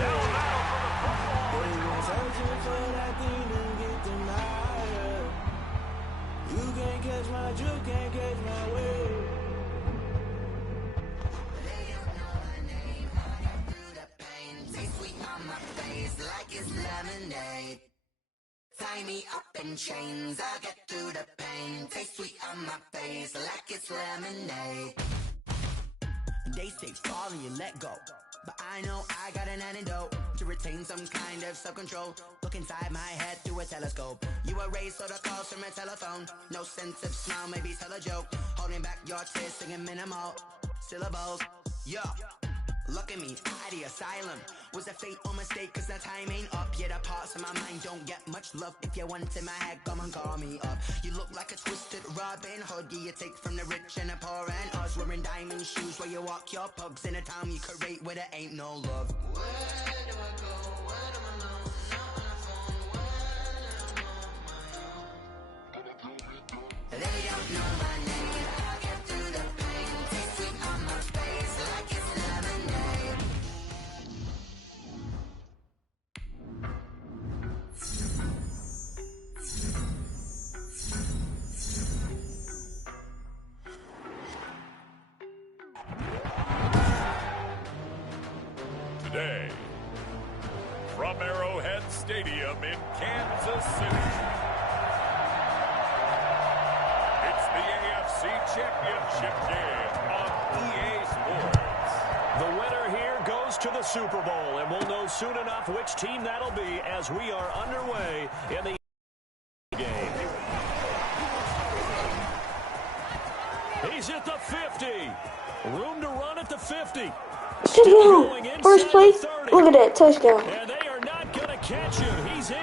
Now a battle for the football. They've been searching for that thing to get them higher. You can't catch my juke, can't catch my wave. They don't know my name. I got through the pain. Taste sweet on my face like it's lemonade. Tie me up in chains, I get through the pain. Taste sweet on my face like it's lemonade. They say fall and you let go, but I know I got an antidote to retain some kind of self-control. Look inside my head through a telescope. You erase all the calls from a telephone. No sense of smile, maybe tell a joke. Holding back your tears, singing minimal syllables. Yo, look at me, out the asylum. Was a fate or mistake, cause the time ain't up. Yet the parts of my mind don't get much love. If you want in my head, come and call me up. You look like a twisted Robin Hood. Yeah, you take from the rich and the poor and us. Wearing diamond shoes where you walk your pugs. In a town you create where there ain't no love. Where do I go? Where am I alone? Not on the phone. When I'm on my own. They don't know my name. I get through the pain. Taste sweet on my face like it's lemonade. Today, from Arrowhead Stadium in Kansas City, it's the AFC Championship game on EA Sports. The winner here goes to the Super Bowl, and we'll know soon enough which team that'll be as we are underway in the game. He's at the 50. Room to run at the 50. First play, look at that touchdown. And they are not going to catch him. He's in.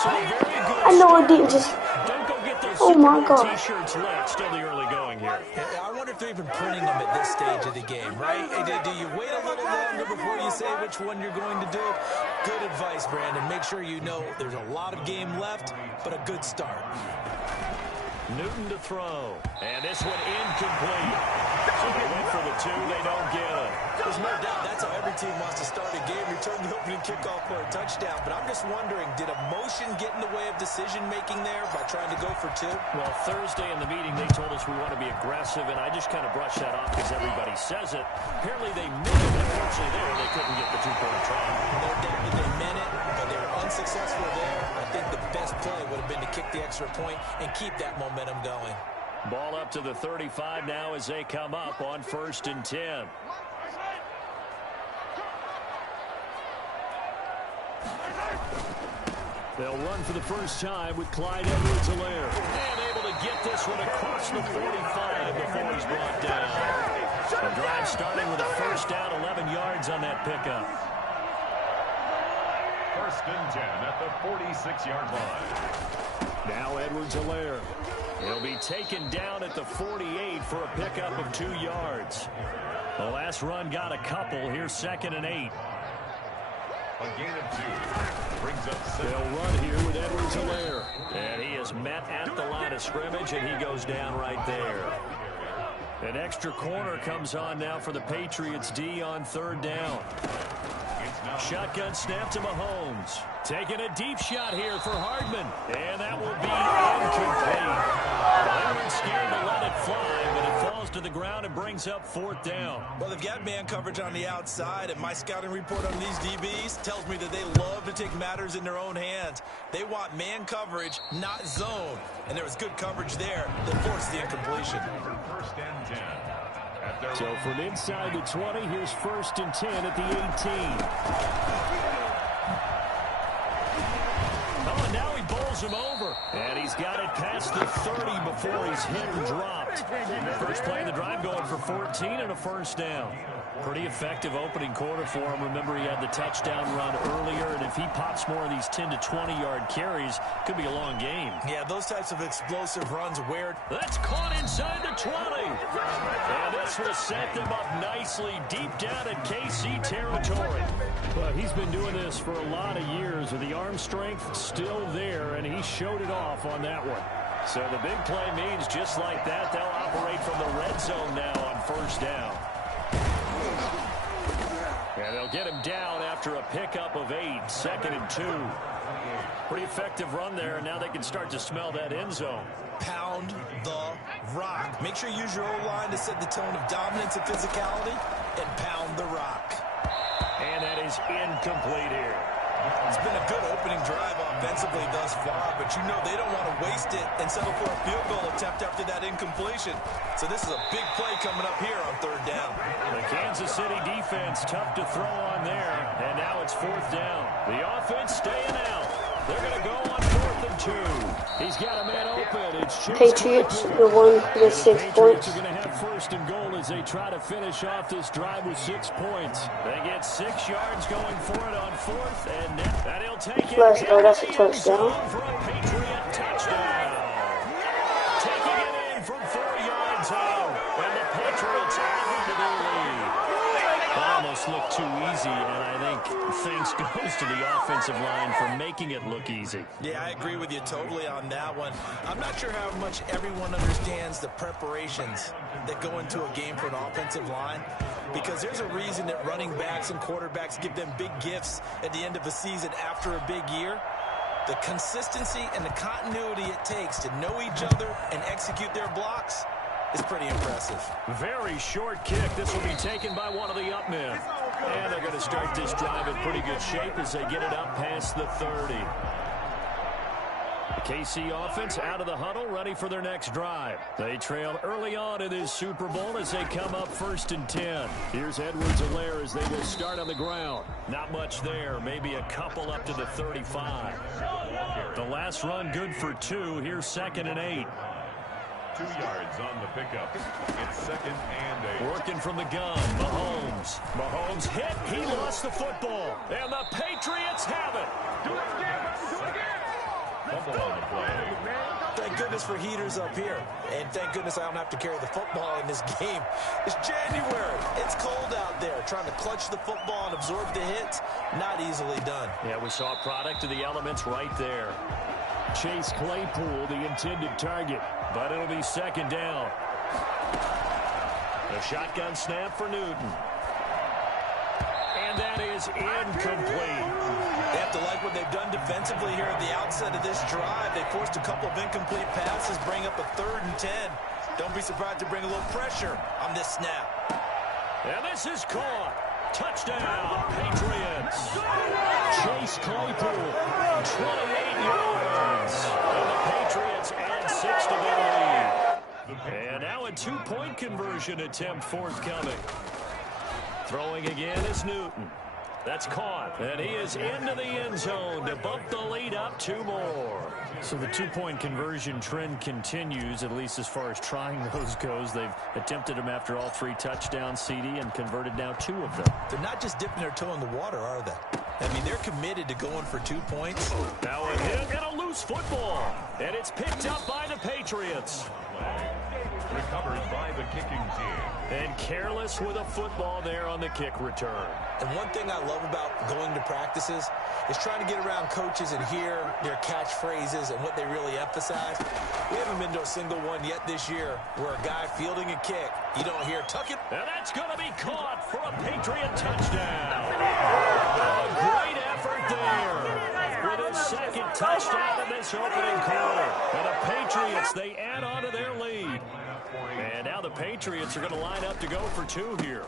So very good. I know I didn't just. Don't go get those Oh my God. T-shirts left. Still the early going here. I wonder if they're even printing them at this stage of the game, right? Do you wait a little longer before you say which one you're going to do? Good advice, Brandon. Make sure you know there's a lot of game left, but a good start. Newton to throw. And this one incomplete. So they went for the two. They don't get it. There's no doubt that's how every team wants to start a game. Return the opening kickoff for a touchdown. But I'm just wondering, did emotion get in the way of decision-making there by trying to go for two? Well, Thursday in the meeting, they told us we want to be aggressive, and I just kind of brushed that off because everybody says it. Apparently they meant it. Unfortunately there, they couldn't get the two-point try. No doubt that they meant it, but they were unsuccessful there. I think the best play would have been to kick the extra point and keep that momentum going. Ball up to the 35 now as they come up on 1st and 10. They'll run for the first time with Clyde Edwards-Helaire. And able to get this one across the 45 before he's brought down. The drive starting with a first down, 11 yards on that pickup. 1st and 10 at the 46-yard line. Now Edwards-Helaire. He'll be taken down at the 48 for a pickup of 2 yards. The last run got a couple. Here's 2nd and 8. A gain of 2. Brings up 7. They'll run here with Edwards-Helaire. And he is met at the line of scrimmage, and he goes down right there. An extra corner comes on now for the Patriots D on 3rd down. Shotgun snap to Mahomes. Taking a deep shot here for Hardman. And that will be incomplete. Byron scared to let it fly, but it falls to the ground and brings up 4th down. Well, they've got man coverage on the outside, and my scouting report on these DBs tells me that they love to take matters in their own hands. They want man coverage, not zone. And there was good coverage there that forced the incompletion. 1st and 10. So from inside the 20, here's 1st and 10 at the 18. Oh, and now he bowls him over. And he's got it past the 30 before he's hit and dropped. First play of the drive going for 14 and a 1st down. Pretty effective opening quarter for him. Remember, he had the touchdown run earlier, and if he pops more of these 10 to 20-yard carries, could be a long game. Yeah, those types of explosive runs wear. That's caught inside the 20. And this will set them up nicely deep down in KC territory. But he's been doing this for a lot of years, and the arm strength still there, and he showed it off on that one. So the big play means just like that, they'll operate from the red zone now on 1st down. And they'll They'll get him down after a pickup of 8, 2nd and 2. Pretty effective run there, and now they can start to smell that end zone. Pound the rock. Make sure you use your O-line to set the tone of dominance and physicality, and pound the rock. And that is incomplete here. It's been a good opening drive offensively thus far, but you know they don't want to waste it and settle for a field goal attempt after that incompletion. So this is a big play coming up here on 3rd down. The Kansas City defense tough to throw on there, and now it's 4th down. The offense staying out. They're going to go on 4th and 2. He's got a man open. It's Patriots, the one with 6 points. Patriots are going to have 1st and goal as they try to finish off this drive with 6 points. They get 6 yards going for it on 4th, and he'll take it. Let's go, that's a touchdown. For a Patriot touchdown. Taking it in from 4 yards out, and the Patriots add into their lead. Almost looked too easy, and I think thanks goes to the offensive line for making it look easy. Yeah, I agree with you totally on that one. I'm not sure how much everyone understands the preparations that go into a game for an offensive line, because there's a reason that running backs and quarterbacks give them big gifts at the end of a season after a big year. The consistency and the continuity it takes to know each other and execute their blocks is pretty impressive. Very short kick. This will be taken by one of the up men. And they're going to start this drive in pretty good shape as they get it up past the 30. The KC offense out of the huddle, ready for their next drive. They trail early on in this Super Bowl as they come up 1st and 10. Here's Edwards-Helaire as they will start on the ground. Not much there, maybe a couple up to the 35. The last run good for 2. Here's 2nd and 8. 2 yards on the pickup. It's 2nd and 8. Working from the gun, Mahomes. Mahomes hit. He lost the football. And the Patriots have it. Fumble on the play. Thank goodness for heaters up here. And thank goodness I don't have to carry the football in this game. It's January. It's cold out there. Trying to clutch the football and absorb the hits, not easily done. Yeah, we saw a product of the elements right there. Chase Claypool, the intended target, but it'll be 2nd down. The shotgun snap for Newton. And that is incomplete. They have to like what they've done defensively here at the outset of this drive. They forced a couple of incomplete passes, bring up a 3rd and 10. Don't be surprised to bring a little pressure on this snap. And this is caught. Touchdown, Patriots. Chase Claypool, 28 yards. And the Patriots add 6 to their lead. And now a 2-point conversion attempt forthcoming. Throwing again is Newton. That's caught, and he is into the end zone to bump the lead up 2 more. So the 2-point conversion trend continues, at least as far as trying those goes. They've attempted them after all 3 touchdowns, CD, and converted now 2 of them. They're not just dipping their toe in the water, are they? I mean, they're committed to going for 2 points. Now a hit and a loose football, and it's picked up by the Patriots. Recovered by the kicking team. And careless with a football there on the kick return. And one thing I love about going to practices is trying to get around coaches and hear their catchphrases and what they really emphasize. We haven't been to a single one yet this year where a guy fielding a kick, you don't hear tuck it. And that's going to be caught for a Patriot touchdown. A great effort there with his 2nd touchdown in this opening quarter. And the Patriots, they add on to their lead. And now the Patriots are going to line up to go for 2 here.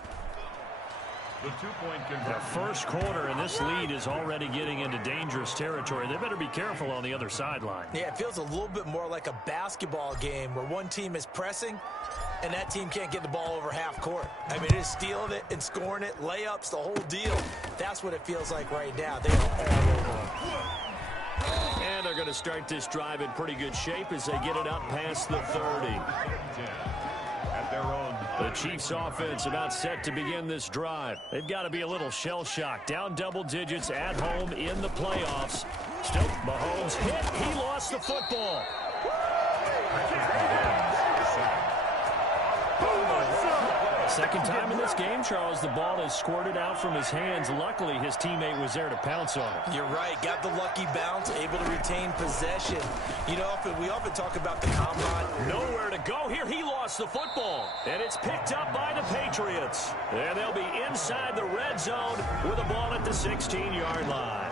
The 2-point conversion. The first quarter, and this lead is already getting into dangerous territory. They better be careful on the other sideline. Yeah, it feels a little bit more like a basketball game where one team is pressing and that team can't get the ball over half court. I mean, it is stealing it and scoring it, layups, the whole deal. That's what it feels like right now. They are all over. And they're going to start this drive in pretty good shape as they get it up past the 30. At their own. The Chiefs offense about set to begin this drive. They've got to be a little shell-shocked. Down double digits at home in the playoffs. Still, Mahomes hit. He lost the football. Second time in this game, Charles, the ball has squirted out from his hands. Luckily, his teammate was there to pounce on it. You're right. Got the lucky bounce, able to retain possession. You know, we often talk about the combine. Nowhere to go here. He lost the football. And it's picked up by the Patriots. And they'll be inside the red zone with a ball at the 16-yard line.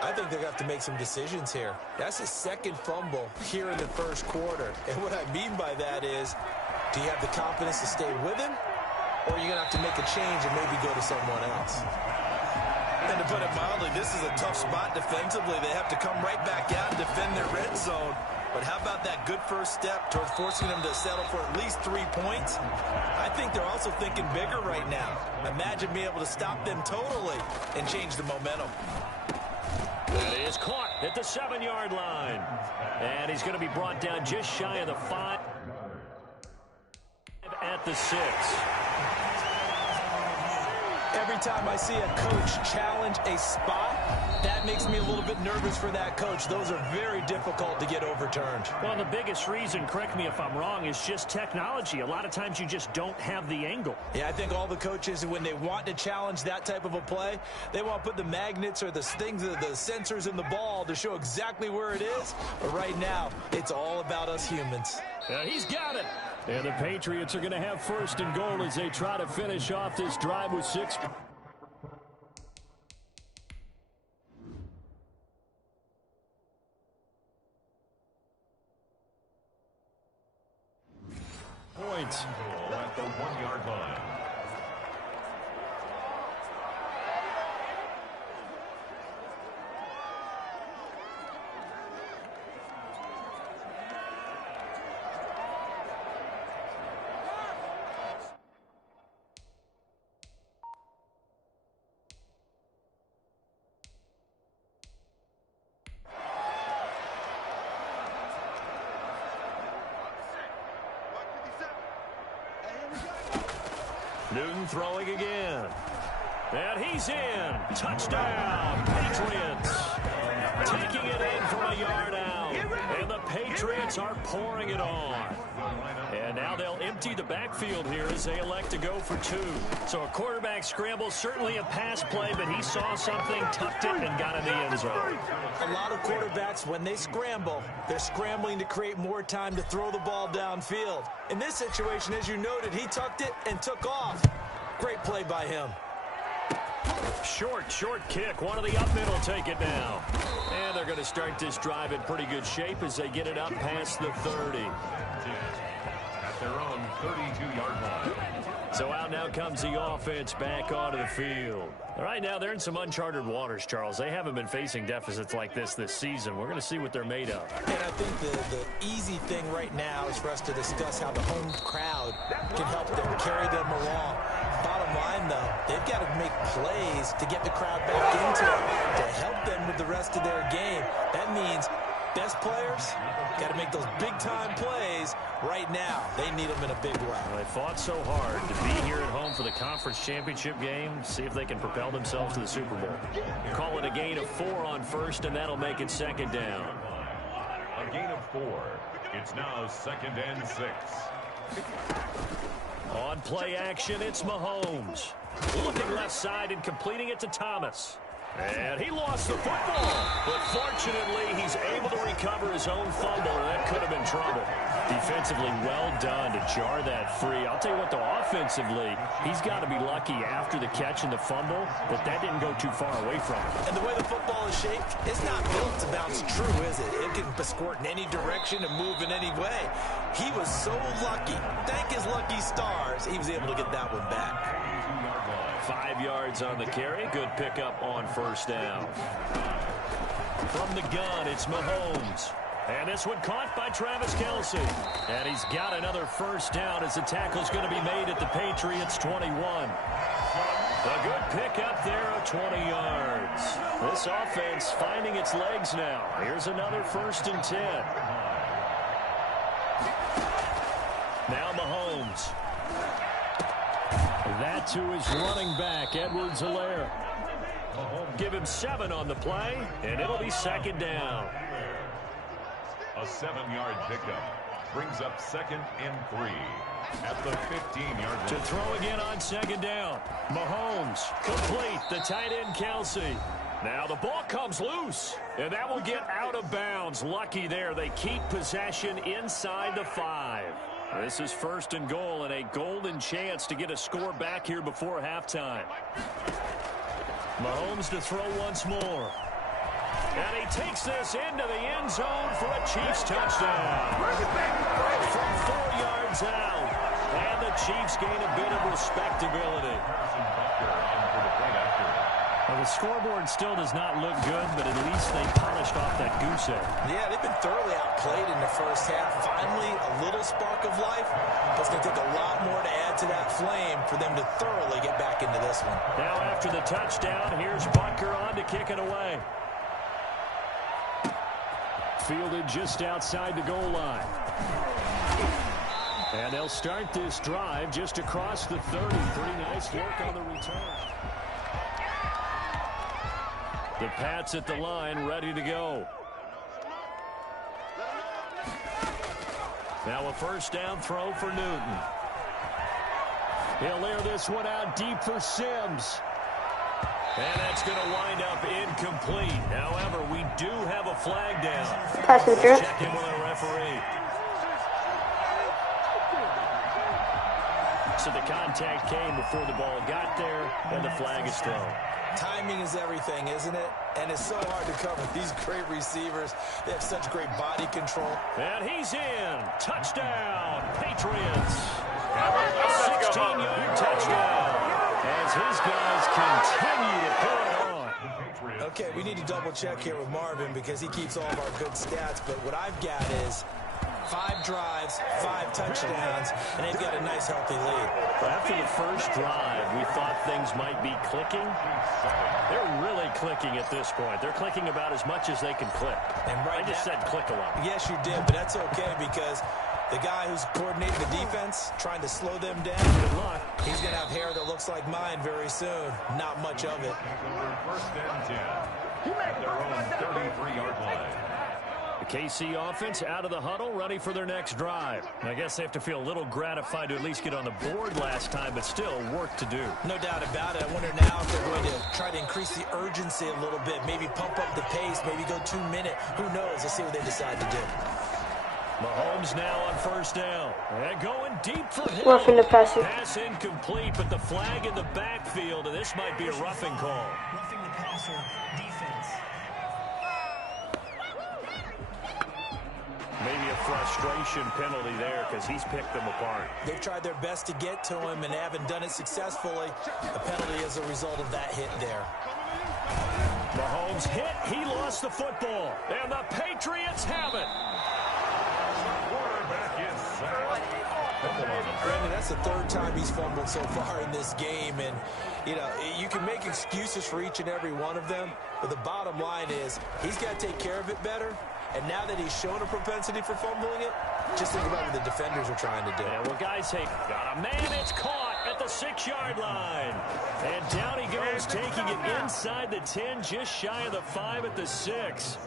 I think they're going to have to make some decisions here. That's his second fumble here in the first quarter. And what I mean by that is, do you have the confidence to stay with him? Or are you going to have to make a change and maybe go to someone else? And to put it mildly, this is a tough spot defensively. They have to come right back out and defend their red zone. But how about that good first step towards forcing them to settle for at least 3 points? I think they're also thinking bigger right now. Imagine being able to stop them totally and change the momentum. That is caught at the 7-yard line. And he's going to be brought down just shy of the 5 at the 6. Every time I see a coach challenge a spot, that makes me a little bit nervous for that coach. Those are very difficult to get overturned. Well, the biggest reason, correct me if I'm wrong, is just technology. A lot of times you just don't have the angle. Yeah, I think all the coaches, when they want to challenge that type of a play, they want to put the magnets or the things, the sensors in the ball to show exactly where it is. But right now, it's all about us humans. He's got it. And the Patriots are going to have first and goal as they try to finish off this drive with 6. Points. At the 1-yard line. Newton throwing again. And he's in. Touchdown, Patriots. Taking it in from a yard out. And the Patriots are pouring it on. And now they'll empty the backfield here as they elect to go for 2. So a quarterback scramble, certainly a pass play, but he saw something, tucked it, and got in the end zone. A lot of quarterbacks, when they scramble, they're scrambling to create more time to throw the ball downfield. In this situation, as you noted, he tucked it and took off. Great play by him. Short kick. One of the up middle take it now. And they're going to start this drive in pretty good shape as they get it up past the 30. At their own 32-yard line. So out now comes the offense back onto the field. All right, now they're in some uncharted waters, Charles. They haven't been facing deficits like this season. We're going to see what they're made of. And I think the easy thing right now is for us to discuss how the home crowd can help them, carry them along. Bottom line, though, they've got to make plays to get the crowd back into it, to help them with the rest of their game. That means best players got to make those big-time plays right now. They need them in a big way. Well, they fought so hard to be here at home for the conference championship game. See if they can propel themselves to the Super Bowl. Call it a gain of 4 on first, and that'll make it 2nd down. A gain of 4. It's now 2nd and 6. On play action, it's Mahomes. Looking left side and completing it to Thomas. And he lost the football. But fortunately, he's able to recover his own fumble, and that could have been trouble. Defensively, well done to jar that free. I'll tell you what, though, offensively, he's got to be lucky after the catch and the fumble that didn't go too far away from him. And the way the football is shaped, it's not built to bounce true, is it? It can squirt in any direction and move in any way. He was so lucky. Thank his lucky stars, he was able to get that one back. 5 yards on the carry. Good pickup on first down. From the gun, it's Mahomes. And this one caught by Travis Kelce. And he's got another first down as the tackle's going to be made at the Patriots' 21. A good pickup there of 20 yards. This offense finding its legs now. Here's another 1st and 10. Now Mahomes. That to his running back, Edwards-Helaire. Give him 7 on the play, and it'll be 2nd down. A 7-yard pickup brings up 2nd and 3. at the 15-yard line. To throw again on second down. Mahomes, complete. The tight end, Kelsey. Now the ball comes loose, and that will get out of bounds. Lucky there. They keep possession inside the 5. This is first and goal, and a golden chance to get a score back here before halftime. Mahomes to throw once more. And he takes this into the end zone for a Chiefs touchdown. From 4 yards out. And the Chiefs gain a bit of respectability. Well, the scoreboard still does not look good, but at least they polished off that goose egg. Yeah, they've been thoroughly outplayed in the first half. Finally, a little spark of life. But it's going to take a lot more to add to that flame for them to thoroughly get back into this one. Now after the touchdown, here's Butker on to kick it away. Fielded just outside the goal line. And they'll start this drive just across the 30. Pretty nice work on the return. The Pats at the line, ready to go. Now a first down throw for Newton. He'll air this one out deep for Sims. And that's going to wind up incomplete. However, we do have a flag down. Pass interference. Check in with our referee. So the contact came before the ball got there, and the flag is thrown. Timing is everything, isn't it? And it's so hard to cover these great receivers. They have such great body control. And he's in. Touchdown, Patriots. A 16-yard touchdown as his guys continue to pull it on. Okay, we need to double check here with Marvin because he keeps all of our good stats. But what I've got is 5 drives, 5 touchdowns, and they've got a nice, healthy lead. But after the first drive, we thought things might be clicking. They're really clicking at this point. They're clicking about as much as they can click. And right I just said click a lot. Yes, you did, but that's okay because the guy who's coordinating the defense, trying to slow them down, good luck. He's going to have hair that looks like mine very soon. Not much of it. First and 10 at their own 33-yard line. The KC offense out of the huddle, ready for their next drive. I guess they have to feel a little gratified to at least get on the board last time, but still work to do. No doubt about it. I wonder now if they're going to try to increase the urgency a little bit, maybe pump up the pace, maybe go 2-minute. Who knows? Let's see what they decide to do. Mahomes now on first down. And going deep for him. Roughing the passer. Pass incomplete, but the flag in the backfield, and this might be a roughing call. Roughing the passer, defense. Maybe a frustration penalty there because he's picked them apart. They've tried their best to get to him and haven't done it successfully. A penalty as a result of that hit there. Mahomes hit. He lost the football. And the Patriots have it. Quarterback is sacked. Brandon, that's the 3rd time he's fumbled so far in this game. And, you know, you can make excuses for each and every one of them. But the bottom line is he's got to take care of it better. And now that he's shown a propensity for fumbling it, just think about what the defenders are trying to do. Yeah, well, guys, hey, got a man. It's caught at the 6-yard line. And down he goes, taking it inside the 10, just shy of the 5 at the 6.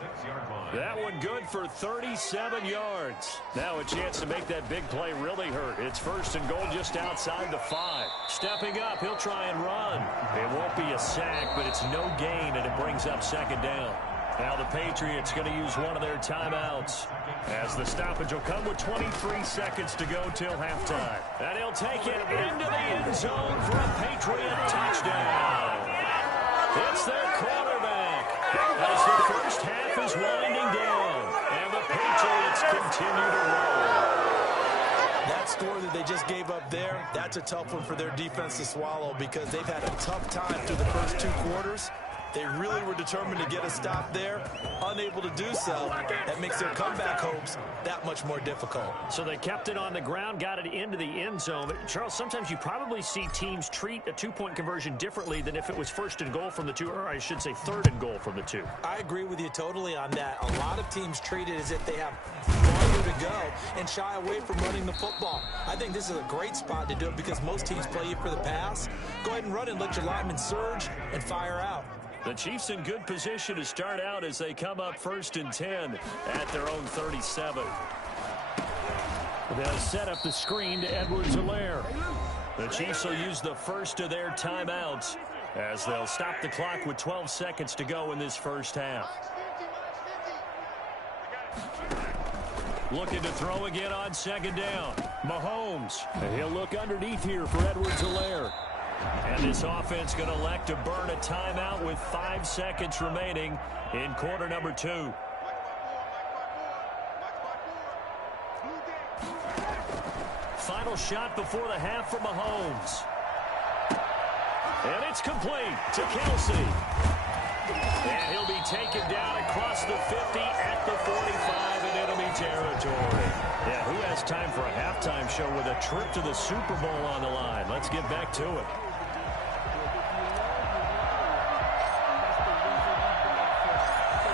That one good for 37 yards. Now a chance to make that big play really hurt. It's first and goal just outside the 5. Stepping up, he'll try and run. It won't be a sack, but it's no gain, and it brings up second down. Now the Patriots going to use one of their timeouts as the stoppage will come with 23 seconds to go till halftime. And he'll take it into the end zone for a Patriot touchdown. It's their quarterback as the first half is winding down. And the Patriots continue to roll. That score that they just gave up there, that's a tough one for their defense to swallow because they've had a tough time through the first 2 quarters. They really were determined to get a stop there, unable to do so. That makes their comeback hopes that much more difficult. So they kept it on the ground, got it into the end zone. But Charles, sometimes you probably see teams treat a 2-point conversion differently than if it was first and goal from the 2, or I should say third and goal from the 2. I agree with you totally on that. A lot of teams treat it as if they have farther to go and shy away from running the football. I think this is a great spot to do it because most teams play you for the pass. Go ahead and run and let your linemen surge and fire out. The Chiefs in good position to start out as they come up first and 10 at their own 37. They'll set up the screen to Edwards-Helaire. The Chiefs will use the first of their timeouts as they'll stop the clock with 12 seconds to go in this first half. Looking to throw again on second down. Mahomes. And he'll look underneath here for Edwards-Helaire. And this offense going to elect to burn a timeout with 5 seconds remaining in quarter number 2. Final shot before the half for Mahomes. And it's complete to Kelsey. And he'll be taken down across the 50 at the 45 in enemy territory. Yeah, who has time for a halftime show with a trip to the Super Bowl on the line? Let's get back to it.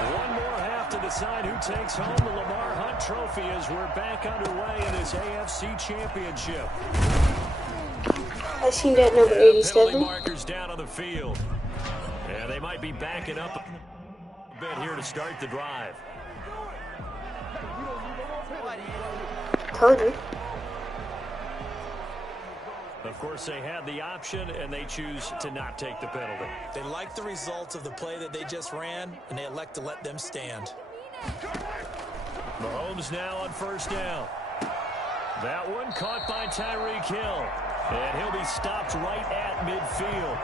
One more half to decide who takes home the Lamar Hunt Trophy as we're back underway in this AFC Championship. I seen that number 87. Penalty markers down on the field. And they might be backing up a bit here to start the drive. Carter. Of course, they had the option, and they choose to not take the penalty. They like the results of the play that they just ran, and they elect to let them stand. Mahomes now on first down. That one caught by Tyreek Hill. And he'll be stopped right at midfield.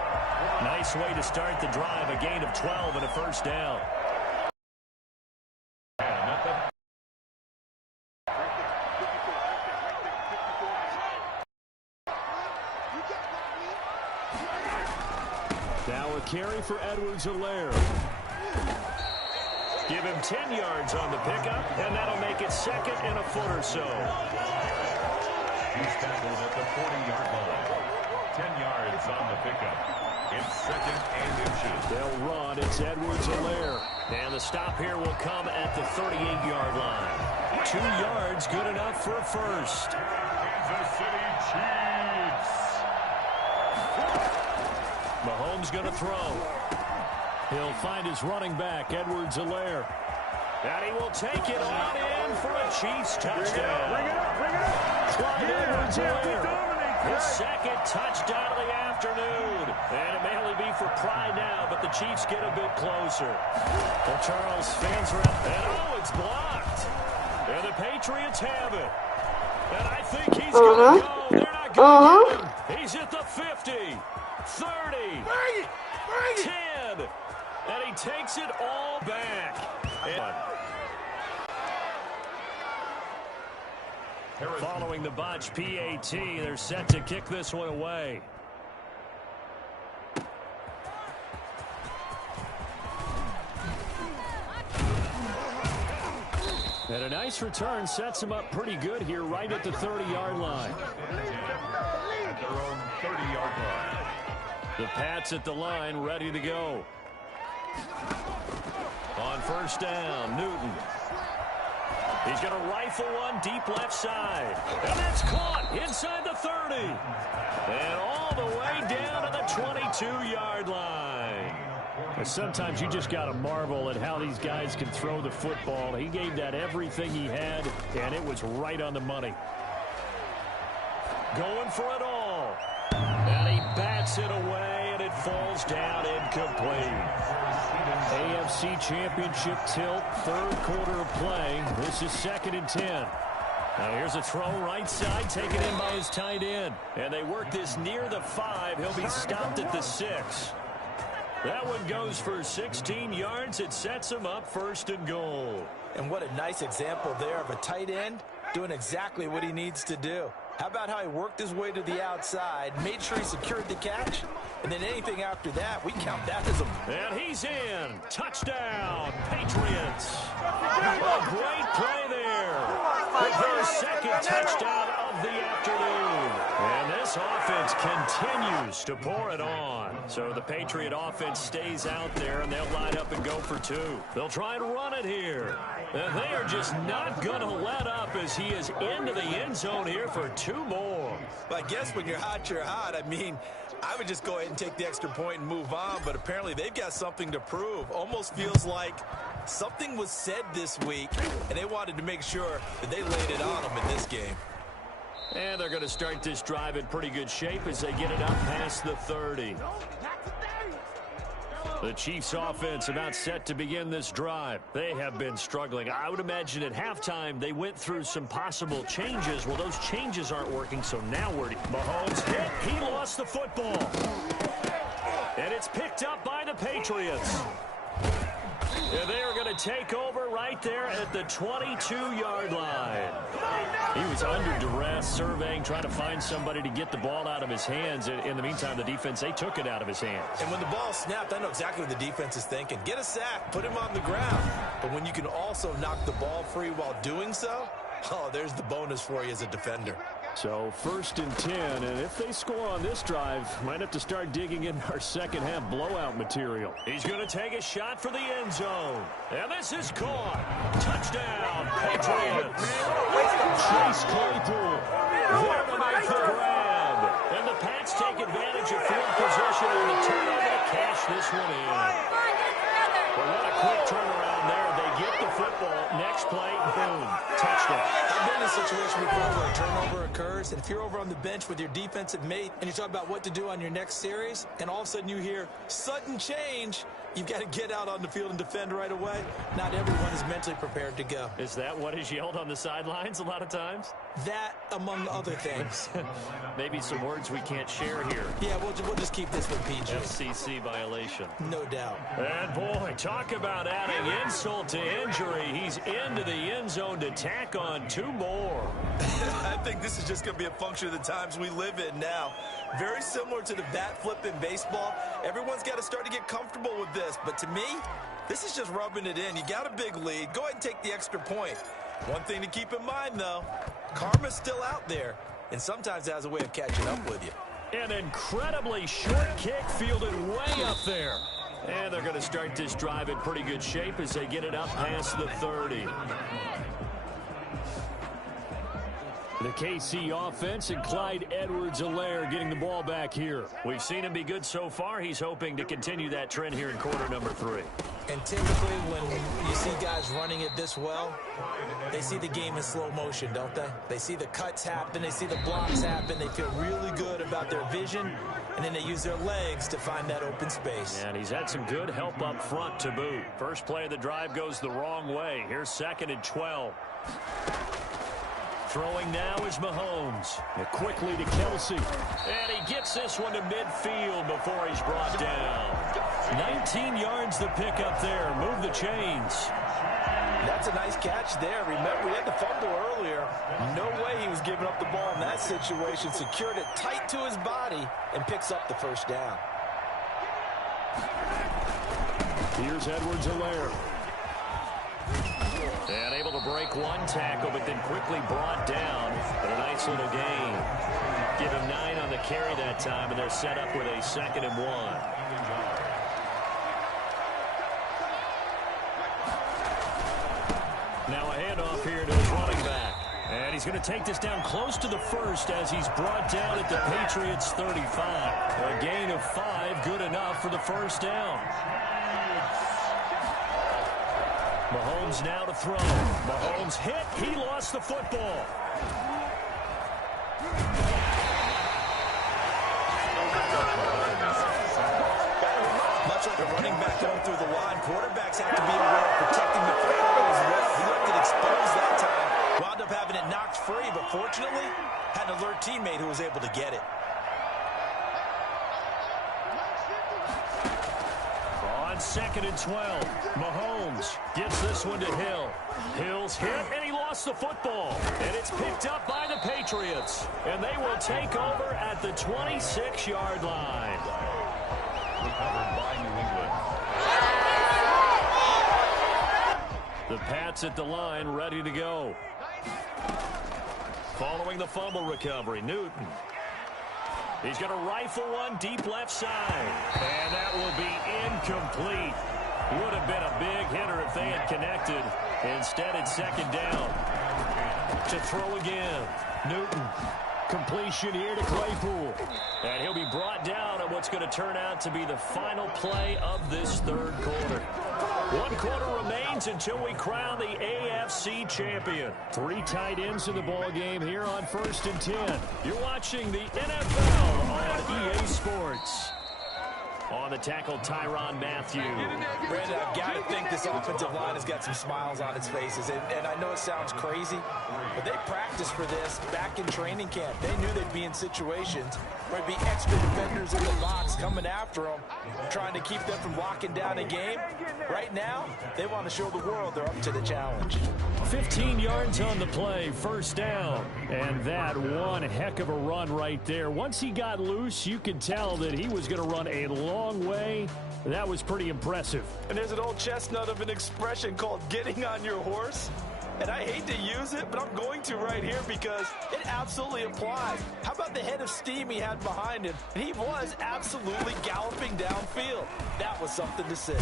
Nice way to start the drive. A gain of 12 and a first down. Now a carry for Edwards-Helaire. Give him 10 yards on the pickup, and that'll make it second and a foot or so. He's tackled at the 40-yard line. 10 yards on the pickup. It's second and inches. They'll run. It's Edwards-Helaire. And the stop here will come at the 38-yard line. 2 yards, good enough for a first. Kansas City Chiefs. Mahomes going to throw. He'll find his running back, Edwards-Helaire. And he will take it on in for a Chiefs touchdown. Bring it up. Clyde Edwards-Helaire. His second touchdown of the afternoon. And it may only be for pride now, but the Chiefs get a bit closer. Well, Charles, fans are up. And oh, it's blocked. And the Patriots have it. And I think he's going to go. They're not going to get him. He's at the 50, 30, 10. And he takes it all back. Following the botch PAT, they're set to kick this one away. And a nice return sets them up pretty good here right at the 30-yard line. At their own 30-yard line. The Pats at the line, ready to go. On first down, Newton. He's going to rifle one deep left side. And that's caught inside the 30. And all the way down to the 22-yard line. And sometimes you just got to marvel at how these guys can throw the football. He gave that everything he had, and it was right on the money. Going for it all. And he bats it away, and it falls down incomplete. AFC Championship tilt, third quarter of play. This is 2nd and 10. Now here's a throw right side, taken in by his tight end. And they work this near the 5. He'll be stopped at the 6. That one goes for 16 yards. It sets him up 1st and goal. And what a nice example there of a tight end doing exactly what he needs to do. How about how he worked his way to the outside, made sure he secured the catch, and then anything after that, we count that as a... And he's in. Touchdown, Patriots. A great play there. With their second touchdown of the afternoon. And this offense continues to pour it on. So the Patriot offense stays out there, and they'll line up and go for 2. They'll try and run it here. And they are just not going to let up as he is into the end zone here for 2 more. But I guess when you're hot, you're hot. I mean, I would just go ahead and take the extra point and move on, but apparently they've got something to prove. Almost feels like something was said this week, and they wanted to make sure that they laid it on them in this game. And they're going to start this drive in pretty good shape as they get it up past the 30. The Chiefs offense about set to begin this drive. They have been struggling. I would imagine at halftime they went through some possible changes. Well, those changes aren't working, so now Mahomes hit. He lost the football. And it's picked up by the Patriots. Yeah, they are going to take over right there at the 22-yard line. He was under duress, surveying, trying to find somebody to get the ball out of his hands. In the meantime, the defense, they took it out of his hands. And when the ball snapped, I know exactly what the defense is thinking. Get a sack, put him on the ground. But when you can also knock the ball free while doing so, oh, there's the bonus for you as a defender. So 1st and 10, and if they score on this drive, might have to start digging in our second half blowout material. He's going to take a shot for the end zone. And this is caught. Touchdown, Patriots. Chase Claypool there to make the grab. And the Pats take advantage of field position on the turnover to cash this one in. But what a quick turnaround there. They get the football. Next play, boom, touchdown. I've been in a situation before where a turnover occurs, and if you're over on the bench with your defensive mate and you talk about what to do on your next series, and all of a sudden you hear sudden change, you've got to get out on the field and defend right away. Not everyone is mentally prepared to go. Is that what is yelled on the sidelines a lot of times? That, among other things. Maybe some words we can't share here. Yeah, we'll just keep this with PG. FCC violation. No doubt. And boy, talk about adding insult to injury. He's into the end zone to tack on 2 more. I think this is just going to be a function of the times we live in now. Very similar to the bat flip in baseball. Everyone's got to start to get comfortable with this. But to me, this is just rubbing it in. You got a big lead. Go ahead and take the extra point. One thing to keep in mind, though, karma's still out there, and sometimes it has a way of catching up with you. An incredibly short kick fielded way up there. And they're going to start this drive in pretty good shape as they get it up past the 30. The KC offense and Clyde Edwards-Helaire getting the ball back here. We've seen him be good so far. He's hoping to continue that trend here in quarter number 3. And typically when you see guys running it this well, they see the game in slow motion, don't they? They see the cuts happen. They see the blocks happen. They feel really good about their vision. And then they use their legs to find that open space. And he's had some good help up front to boot. First play of the drive goes the wrong way. Here's 2nd and 12. Throwing now is Mahomes. And quickly to Kelsey. And he gets this one to midfield before he's brought down. 19 yards the pick up there. Move the chains. That's a nice catch there. Remember, we had the fumble earlier. No way he was giving up the ball in that situation. Secured it tight to his body and picks up the first down. Here's Edwards-Helaire. And able to break one tackle, but then quickly brought down. But a nice little gain. Give him 9 on the carry that time, and they're set up with a 2nd and 1. Now a handoff here to his running back. And he's going to take this down close to the 1st as he's brought down at the Patriots 35. A gain of 5, good enough for the first down. Mahomes now to throw. Mahomes hit. He lost the football. Much like a running back going through the line, quarterbacks have to be aware of protecting the football as well. He left it exposed that time. Wound up having it knocked free, but fortunately, had an alert teammate who was able to get it. On 2nd and 12, Mahomes gets this one to Hill. Hill's hit, and he lost the football. And it's picked up by the Patriots. And they will take over at the 26-yard line. Recovered by New England. The Pats at the line, ready to go. Following the fumble recovery, Newton. He's going to rifle one deep left side. And that will be incomplete. Would have been a big hitter if they had connected. Instead, it's 2nd down. To throw again. Newton. Completion here to Claypool. And he'll be brought down on what's going to turn out to be the final play of this third quarter. 1 quarter remains until we crown the AFC champion. 3 tight ends in the ball game here on 1st and 10. You're watching the NFL on EA Sports. On the tackle, Tyrann Mathieu. Brandon, I've got to think this offensive line has got some smiles on its faces. And I know it sounds crazy, but they practiced for this back in training camp. They knew they'd be in situations where there'd be extra defenders in the box coming after them, trying to keep them from locking down a game. Right now, they want to show the world they're up to the challenge. 15 yards on the play, 1st down. And that one heck of a run right there. Once he got loose, you could tell that he was going to run a long way. That was pretty impressive. And there's an old chestnut of an expression called getting on your horse. And I hate to use it, but I'm going to right here because it absolutely applies. How about the head of steam he had behind him? And he was absolutely galloping downfield. That was something to see.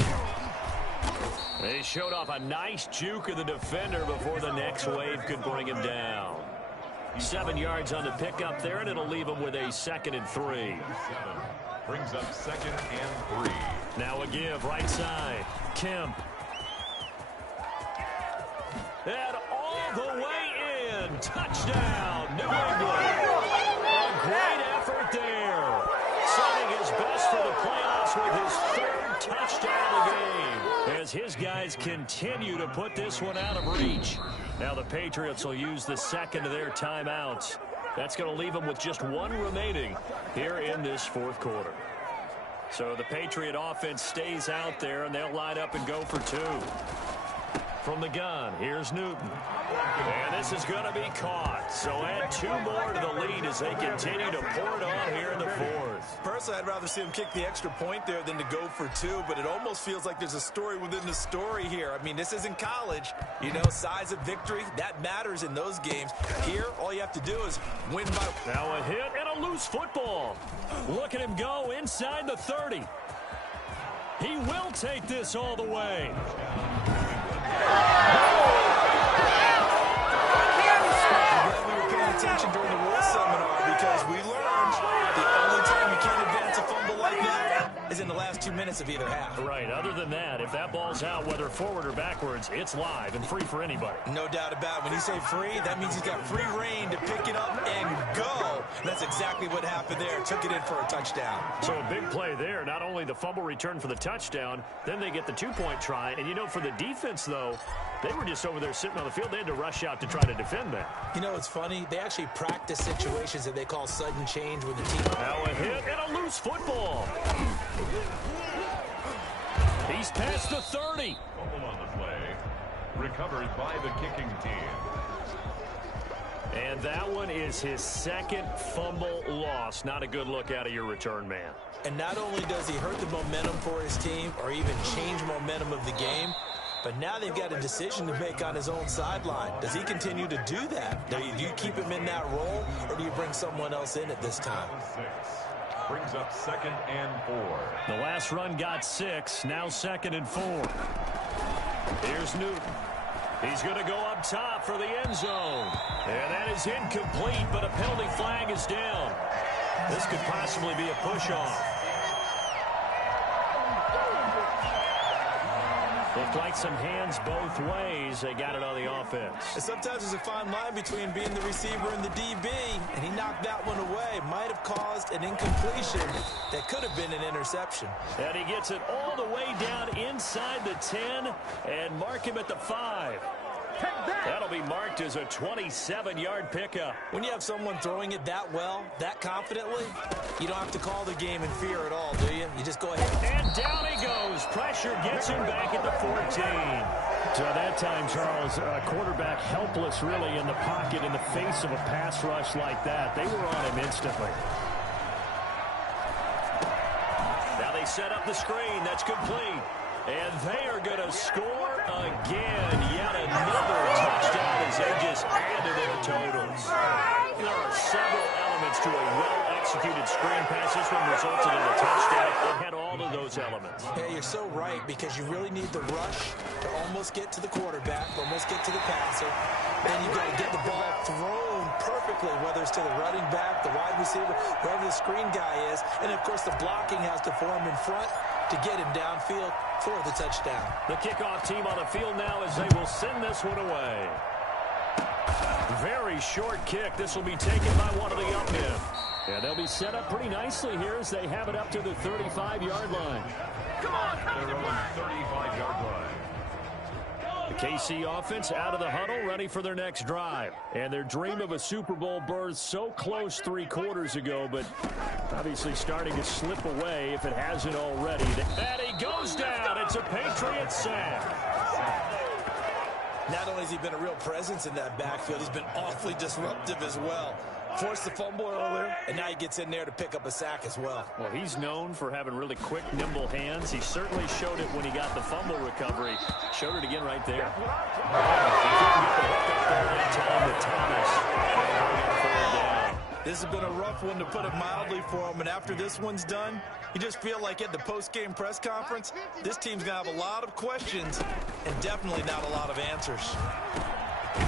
They showed off a nice juke of the defender before the next wave could bring him down. 7 yards on the pickup there, and it'll leave him with a 2nd and 3. Brings up 2nd and 3. Now a give, right side. Kemp. And all the way in. Touchdown, New England. A great effort there. Setting his best for the playoffs with his 3rd touchdown of the game. As his guys continue to put this one out of reach. Now the Patriots will use the 2nd of their timeouts. That's going to leave them with just 1 remaining here in this 4th quarter. So the Patriot offense stays out there, and they'll line up and go for 2. From the gun, here's Newton. And this is going to be caught. So add 2 more to the lead as they continue to pour it on here in the 4th. Personally, I'd rather see him kick the extra point there than to go for 2, but it almost feels like there's a story within the story here. I mean, this isn't college. You know, size of victory, that matters in those games. Here, all you have to do is win by... Now a hit and a loose football. Look at him go inside the 30. He will take this all the way. I'm glad we were paying attention during the World Seminar because we learned the only time you can't advance a fumble like that is in the last 2 minutes of either half. Right. Other than that, if that ball's out, whether forward or backwards, it's live and free for anybody. No doubt about it. When you say free, that means he's got free reign to pick it up and go. And that's exactly what happened there. Took it in for a touchdown. So a big play there. Not only the fumble return for the touchdown, then they get the 2-point try. And, you know, for the defense, though, they were just over there sitting on the field. They had to rush out to try to defend that. You know, it's funny. They actually practice situations that they call sudden change with the team. Now a hit and a loose football. He's past the 30. Fumble on the play. Recovered by the kicking team. And that one is his 2nd fumble loss. Not a good look out of your return man. And not only does he hurt the momentum for his team or even change momentum of the game, but now they've got a decision to make on his own sideline. Does he continue to do that? Do you keep him in that role, or do you bring someone else in at this time? Brings up 2nd and 4. The last run got 6. Now 2nd and 4. Here's Newton. He's going to go up top for the end zone. And that is incomplete, but a penalty flag is down. This could possibly be a push-off. Looked like some hands both ways. They got it on the offense. And sometimes there's a fine line between being the receiver and the DB, and he knocked that one away. Might have caused an incompletion that could have been an interception. And he gets it all the way down inside the 10 and mark him at the 5. That'll be marked as a 27-yard pickup. When you have someone throwing it that well, that confidently, you don't have to call the game in fear at all, do you? You just go ahead. And down he goes. Pressure gets him back at the 14. So that time, Charles, quarterback helpless really in the pocket in the face of a pass rush like that. They were on him instantly. Now they set up the screen. That's complete. And they are going to score again. Yet another touchdown as they just add to their totals. There are several elements to a well-executed screen pass. This one resulted in a touchdown. It had all of those elements. Yeah, you're so right, because you really need the rush to almost get to the quarterback, almost get to the passer. Then you've got to get the ball thrown perfectly, whether it's to the running back, the wide receiver, wherever the screen guy is. And, of course, the blocking has to form in front to get him downfield for the touchdown. The kickoff team on the field now as they will send this one away. Very short kick. This will be taken by one of the young men. And they'll be set up pretty nicely here as they have it up to the 35-yard line. Come on, they're on the 35-yard line. The KC offense out of the huddle, ready for their next drive. And their dream of a Super Bowl berth so close 3 quarters ago, but obviously starting to slip away if it hasn't already. And he goes down. It's a Patriots sack. Not only has he been a real presence in that backfield, he's been awfully disruptive as well. Forced the fumble earlier, and now he gets in there to pick up a sack as well. Well, he's known for having really quick, nimble hands. He certainly showed it when he got the fumble recovery. Showed it again right there. This has been a rough one, to put it mildly, for him. And after this one's done, you just feel like at the post-game press conference, this team's going to have a lot of questions and definitely not a lot of answers.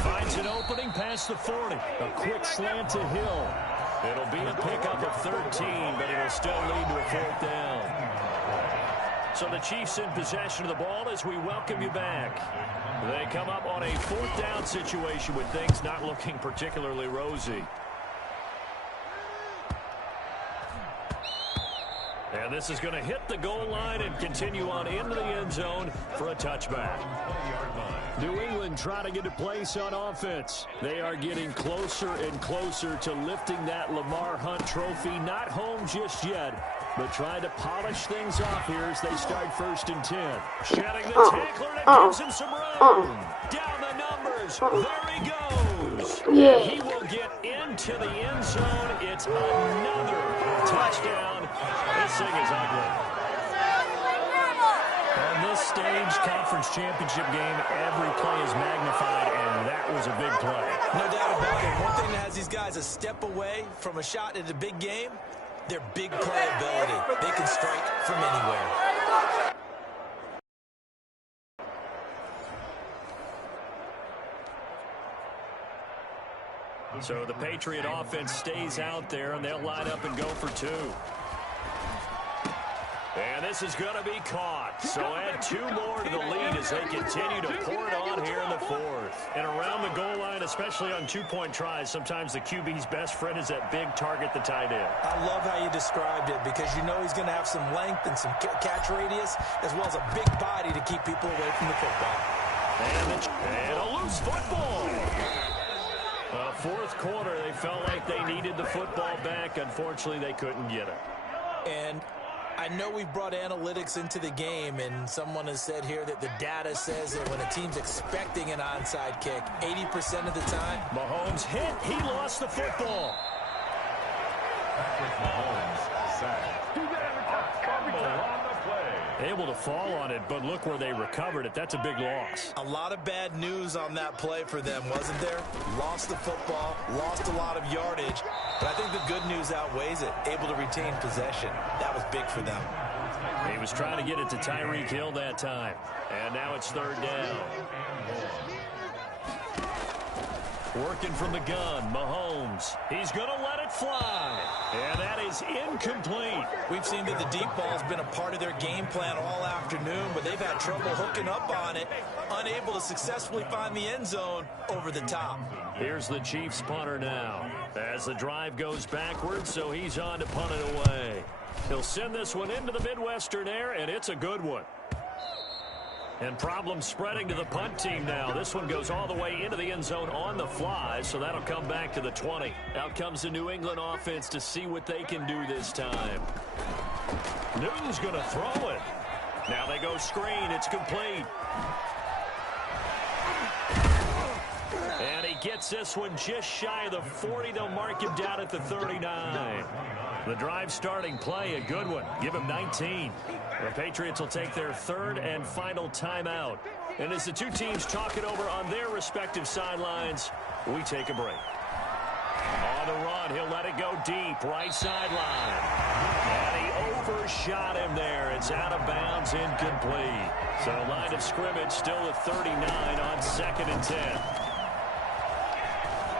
Finds an opening past the 40. A quick slant to Hill. It'll be a pickup of 13, but it'll still lead to a 4th down. So the Chiefs in possession of the ball as we welcome you back. They come up on a 4th down situation with things not looking particularly rosy. And this is going to hit the goal line and continue on into the end zone for a touchback. New England trying to get a place on offense. They are getting closer and closer to lifting that Lamar Hunt trophy. Not home just yet, but trying to polish things off here as they start 1st and 10. Shedding the tackler, and it gives him some room. Down the numbers. There he goes. Yeah. He will get into the end zone. It's another touchdown. This thing is ugly. On this stage, conference championship game, every play is magnified, and that was a big play. No doubt about it. One thing that has these guys a step away from a shot at a big game, their big playability. They can strike from anywhere. So the Patriot offense stays out there, and they'll line up and go for 2. And this is going to be caught. So add 2 more to the lead as they continue to pour it on here in the 4th. And around the goal line, especially on 2-point tries, sometimes the QB's best friend is that big target, the tight end. I love how you described it, because you know he's going to have some length and some catch radius, as well as a big body to keep people away from the football. And a loose football. 4th quarter, they felt like they needed the football back. Unfortunately, they couldn't get it. And I know we've brought analytics into the game, and someone has said here that the data says that when a team's expecting an onside kick, 80% of the time, Mahomes hit. He lost the football. Patrick Mahomes sacked. Able to fall on it, but look where they recovered it. That's a big loss. A lot of bad news on that play for them, wasn't there? Lost the football, lost a lot of yardage, but I think the good news outweighs it. Able to retain possession. That was big for them. He was trying to get it to Tyreek Hill that time, and now it's 3rd down. Working from the gun, Mahomes. He's going to let it fly. And that is incomplete. We've seen that the deep ball has been a part of their game plan all afternoon, but they've had trouble hooking up on it, unable to successfully find the end zone over the top. Here's the Chiefs punter now. As the drive goes backwards, so he's on to punt it away. He'll send this one into the Midwestern air, and it's a good one. And problems spreading to the punt team now. This one goes all the way into the end zone on the fly, so that'll come back to the 20. Out comes the New England offense to see what they can do this time. Newton's going to throw it. Now they go screen. It's complete. And he gets this one just shy of the 40. They'll mark him down at the 39. The drive starting play, a good one. Give him 19. The Patriots will take their 3rd and final timeout. And as the 2 teams talk it over on their respective sidelines, we take a break. On the run, he'll let it go deep, right sideline. And he overshot him there. It's out of bounds, incomplete. So line of scrimmage still at 39 on 2nd and 10.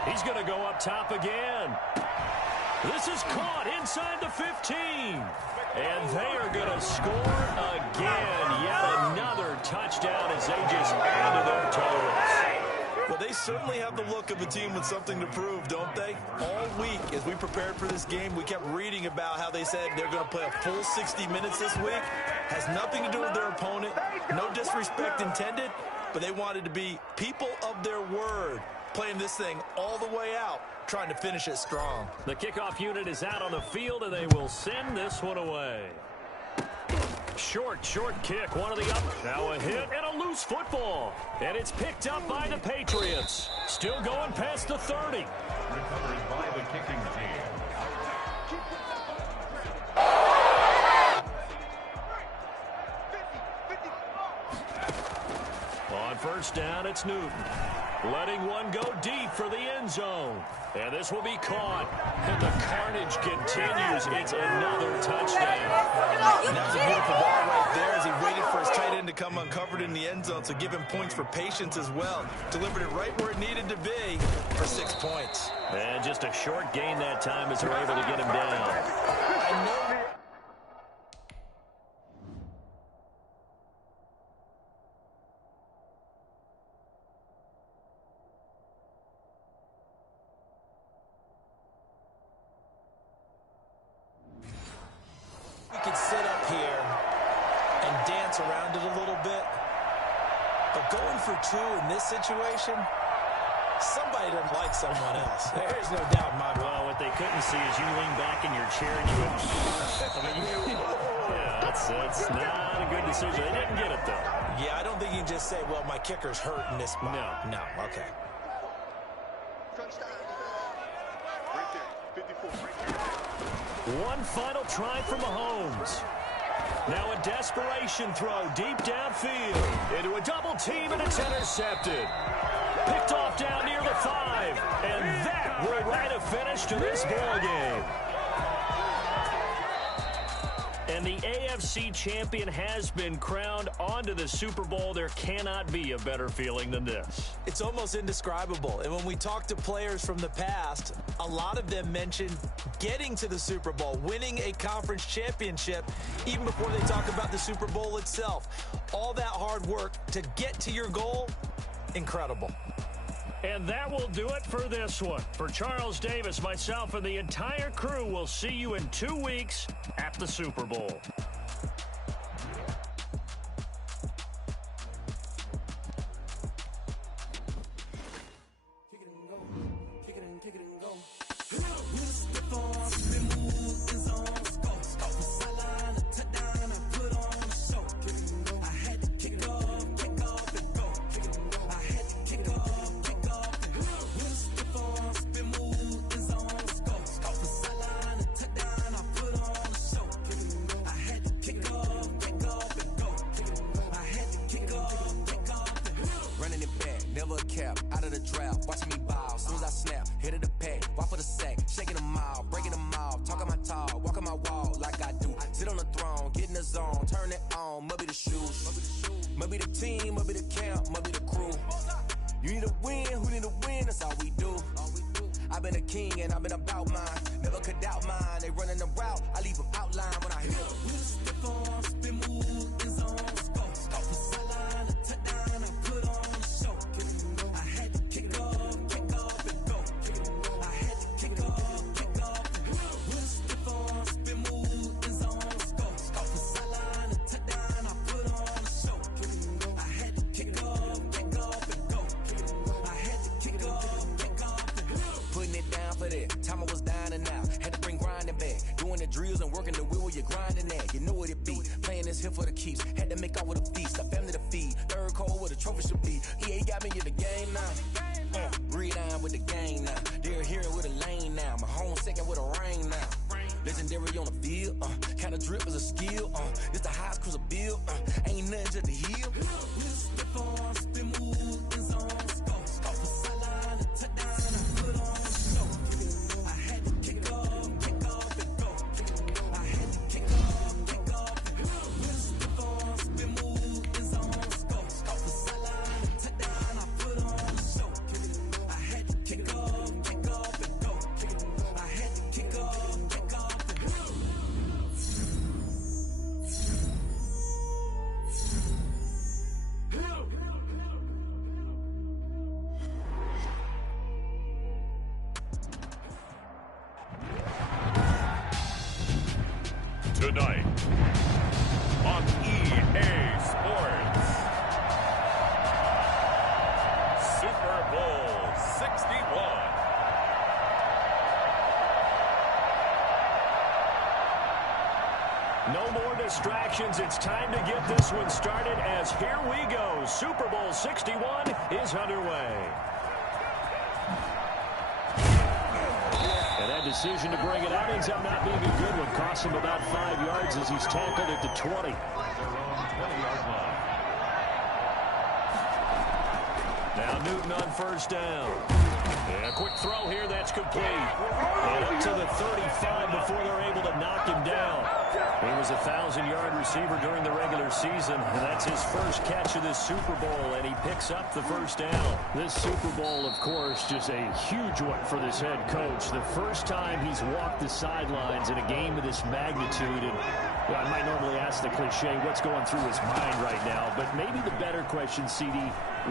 He's going to go up top again. This is caught inside the 15. And they are going to score again. Yet another touchdown as they just added their totals. Well, they certainly have the look of a team with something to prove, don't they? All week, as we prepared for this game, we kept reading about how they said they're going to play a full 60 minutes this week. Has nothing to do with their opponent. No disrespect intended, but they wanted to be people of their word, playing this thing all the way out, trying to finish it strong. The kickoff unit is out on the field, and they will send this one away. Short kick, one of the up. Now a hit and a loose football. And it's picked up by the Patriots. Still going past the 30. Recovered by the kicking team. On first down, it's Newton. Letting one go deep for the end zone. And this will be caught. And the carnage continues. It's another touchdown. And that was a beautiful ball right there as he waited for his tight end to come uncovered in the end zone, so give him points for patience as well. Delivered it right where it needed to be for 6 points. And just a short gain that time as they're able to get him down. I know. We could sit up here and dance around it a little bit, but going for 2 in this situation, somebody doesn't like someone else. There's no doubt in my mind. Well, what they couldn't see is you lean back in your chair and you would... yeah, that's not a good decision. They didn't get it, though. Yeah, I don't think you can just say, well, my kicker's hurt in this spot. No, okay. One final try for Mahomes. Now a desperation throw deep downfield into a double team, and it's intercepted. Picked off down near the 5, and that will write a finish to this ball game. And the AFC champion has been crowned. Onto the Super Bowl. There cannot be a better feeling than this. It's almost indescribable. And when we talk to players from the past, a lot of them mention getting to the Super Bowl, winning a conference championship, even before they talk about the Super Bowl itself. All that hard work to get to your goal, incredible. And that will do it for this one. For Charles Davis, myself, and the entire crew, we'll see you in 2 weeks at the Super Bowl. tonight on EA Sports. Super Bowl 61. No more distractions. It's time to get this one started as here we go. Super Bowl 61 is underway. And that decision to bring it out ends up not being a good one. Costs him about 5 yards as he's tackled at the 20. Now Newton on first down. And a quick throw here, that's complete. And up to the 35 before they're able to knock him down. He was a 1,000-yard receiver during the regular season, and that's his first catch of this Super Bowl, and he picks up the first down. This Super Bowl, of course, just a huge one for this head coach. The first time he's walked the sidelines in a game of this magnitude, and well, I might normally ask the cliche, what's going through his mind right now, but maybe the better question, CD,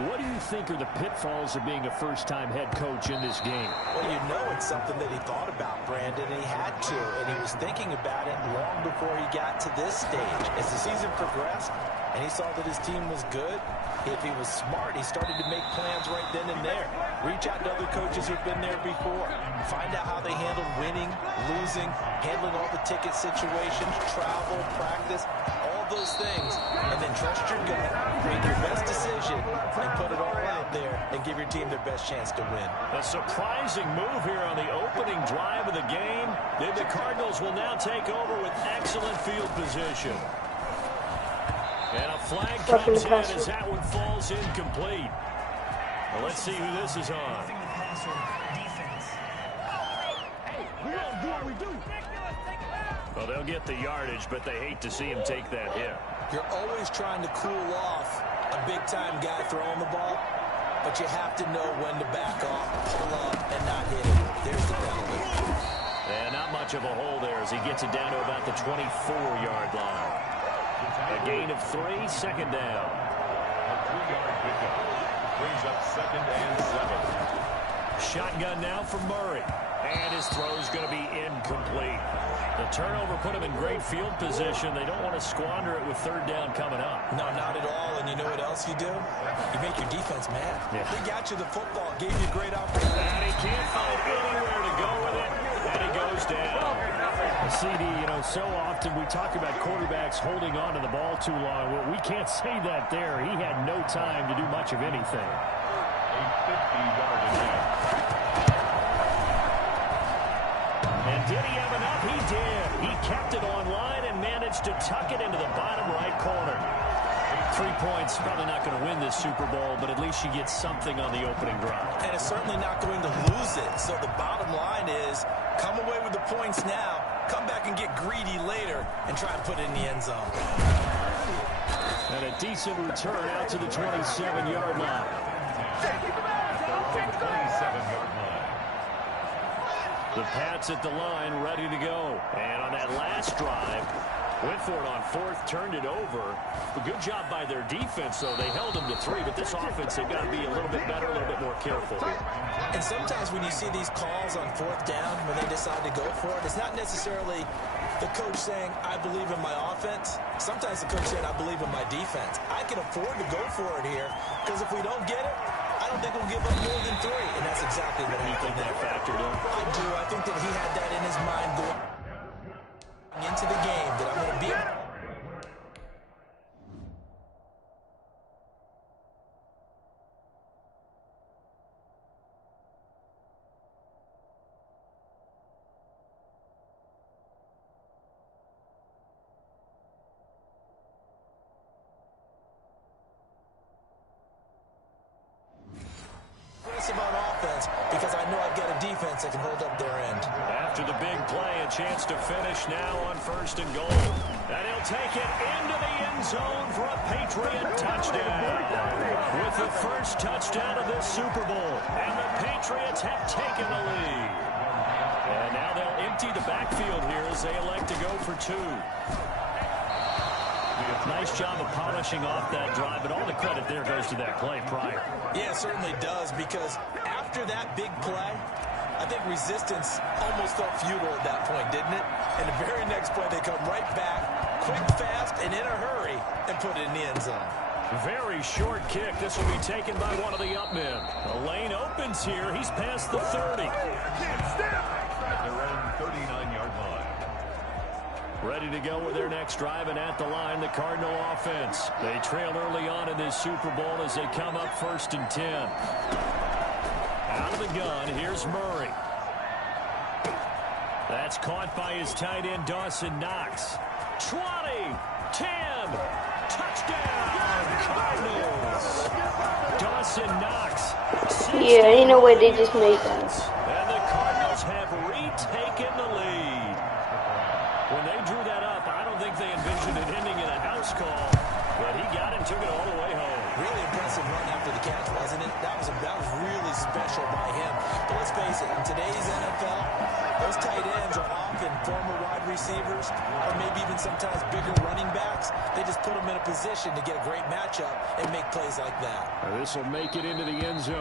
what do you think are the pitfalls of being a first-time head coach in this game? Well, you know it's something that he thought about, Brandon, and he had to, and he was thinking about it long before he got to this stage. As the season progressed and he saw that his team was good, if he was smart, he started to make plans right then and there. Reach out to other coaches who've been there before. Find out how they handled winning, losing, handling all the ticket situations, travel, practice, all those things, and then trust your gut, make your best decision, and put it all out there and give your team their best chance to win. A surprising move here on the opening drive of the game. Then the Cardinals will now take over with excellent field position. And a flag comes in as that one falls incomplete. Well, let's see who this is on. Well, they'll get the yardage, but they hate to see him take that hit. You're always trying to cool off a big-time guy throwing the ball, but you have to know when to back off, pull up, and not hit him. There's the penalty. And not much of a hole there as he gets it down to about the 24-yard line. A gain of 3, second down. A 3-yard pickup brings up 2nd and 7. Shotgun now for Murray. And his throw's going to be incomplete. The turnover put him in great field position. They don't want to squander it with 3rd down coming up. No, not at all. And you know what else you do? You make your defense mad. Yeah. They got you the football, gave you great opportunity. And he can't find anywhere to go with it. And he goes down. CD, you know, so often we talk about quarterbacks holding on to the ball too long. Well, we can't say that there. He had no time to do much of anything. A 50-yard attempt. And did he have enough? He did. He kept it online and managed to tuck it into the bottom right corner. 3 points, probably not going to win this Super Bowl, but at least you get something on the opening drive. And it's certainly not going to lose it. So the bottom line is, come away with the points now, come back and get greedy later, and try and put it in the end zone. And a decent return out to the 27-yard line. 27-yard line. The Pats at the line, ready to go. And on that last drive, went for it on 4th, turned it over. A good job by their defense, though. They held them to 3, but this offense, they've got to be a little bit better, a little bit more careful here. And sometimes when you see these calls on 4th down, when they decide to go for it, it's not necessarily the coach saying, I believe in my offense. Sometimes the coach saying, I believe in my defense. I can afford to go for it here, because if we don't get it, I don't think we'll give up more than 3. And that's exactly what You think that factored in? I do. I think that he had that in his mind going into the game, that I'm going to be aggressive on offense because I know I've got a defense that can hold up their end. After the big play, a chance to finish now on 1st and goal. And he'll take it into the end zone for a Patriot touchdown. With the first touchdown of this Super Bowl. And the Patriots have taken the lead. And now they'll empty the backfield here as they elect to go for 2. Nice job of polishing off that drive, but all the credit there goes to that play prior. Yeah, it certainly does, because after that big play, I think resistance almost felt futile at that point, didn't it? And the very next play, they come right back, quick, fast, and in a hurry, and put it in the end zone. Very short kick. This will be taken by one of the up men. The lane opens here. He's past the 30. At their own 39-yard line. Ready to go with their next drive, and at the line, the Cardinal offense. They trail early on in this Super Bowl as they come up 1st and 10. Out of the gun, here's Murray. That's caught by his tight end, Dawson Knox. 20, 10, touchdown, Cardinals. Dawson Knox. Yeah, ain't no way they just made that. And the Cardinals have retaken the lead. When they drew that up, I don't think they envisioned it ending in a house call, but he got it and took it all the way home. Really impressive run after the catch, wasn't it? That was really special by him. But let's face it, in today's NFL, those tight ends are often former wide receivers or maybe even sometimes bigger running backs. They just put them in a position to get a great matchup and make plays like that. This will make it into the end zone.